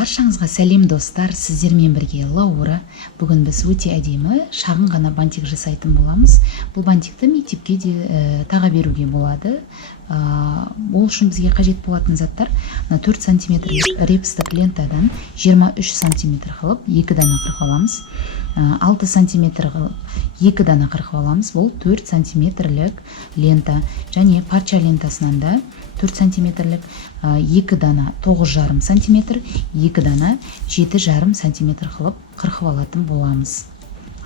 Баршаңызға сәлем достар, сіздермен бірге Лаура. Бүгін біз өте әдемі шағын ғана бантик жасайтын боламыз. Бұл бантикті мектепке де таға беруге болады. Ол үшін бізге қажет болатын заттар 4 см репстік лентадан 23 см қылып 2 дана қырқып аламыз. 6 см қылып 2 дана қырқып аламыз. Бұл 4 см лента, және парча лентасынан да 4 см 2 дана 9,5 см, 2 дана 7,5 см қылып қырқып алатын боламыз.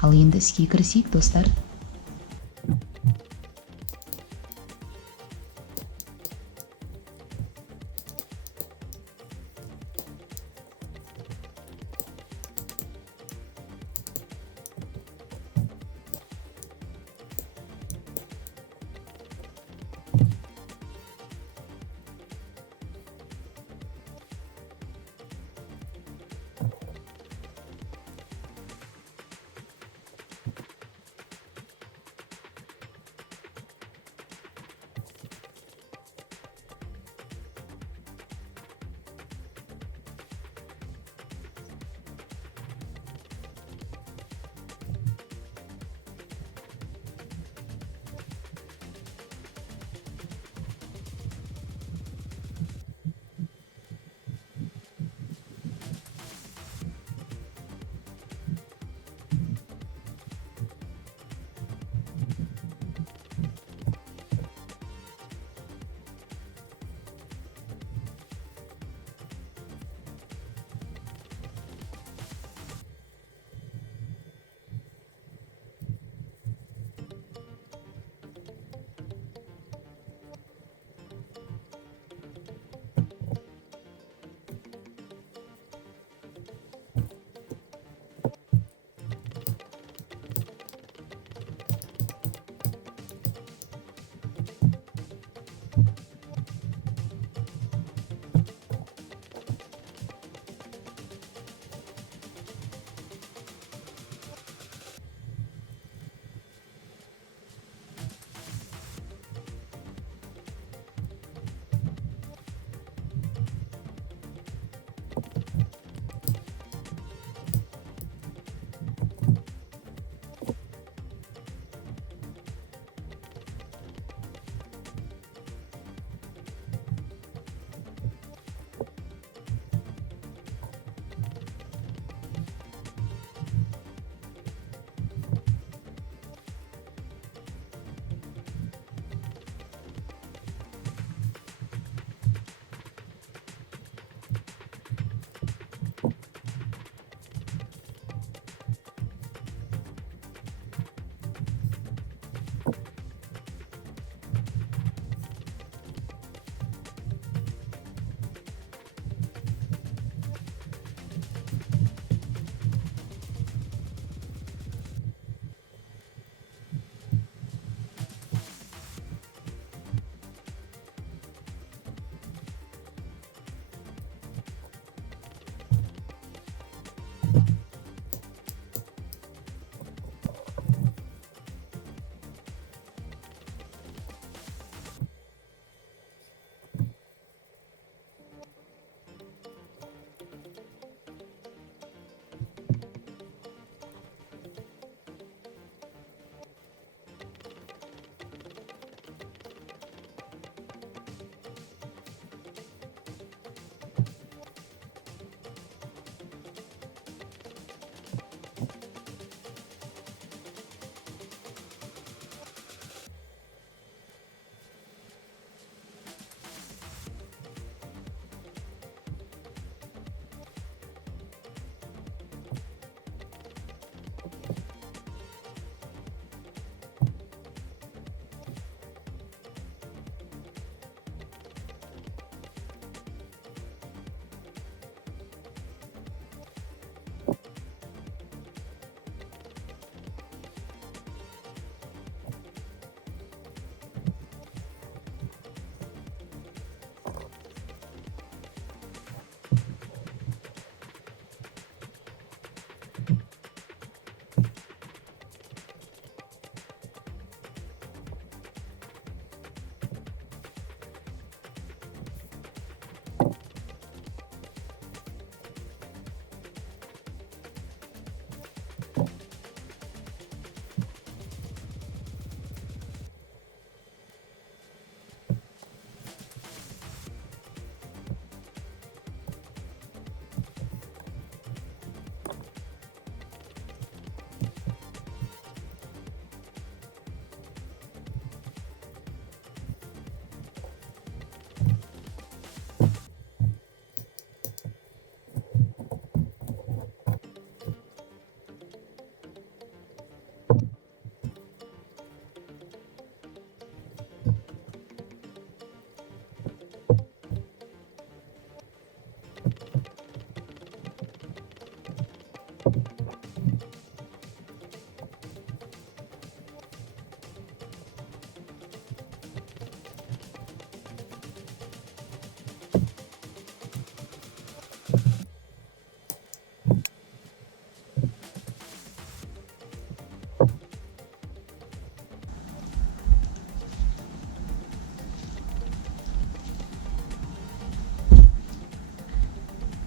Ал енді іске кірісейік достар.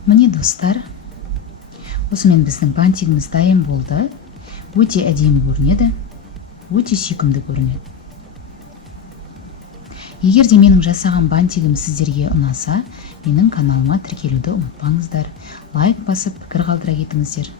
Міне достар, осымен біздің бантигіміз дайын болды. Өте әдемі көрінеді, өте сүйкімді көрінеді. Егер де менің жасаған бантигім сіздерге ұнаса, менің каналыма тіркелуді ұмытпаңыздар. Лайк басып, пікір қалдыра кетіңіздер.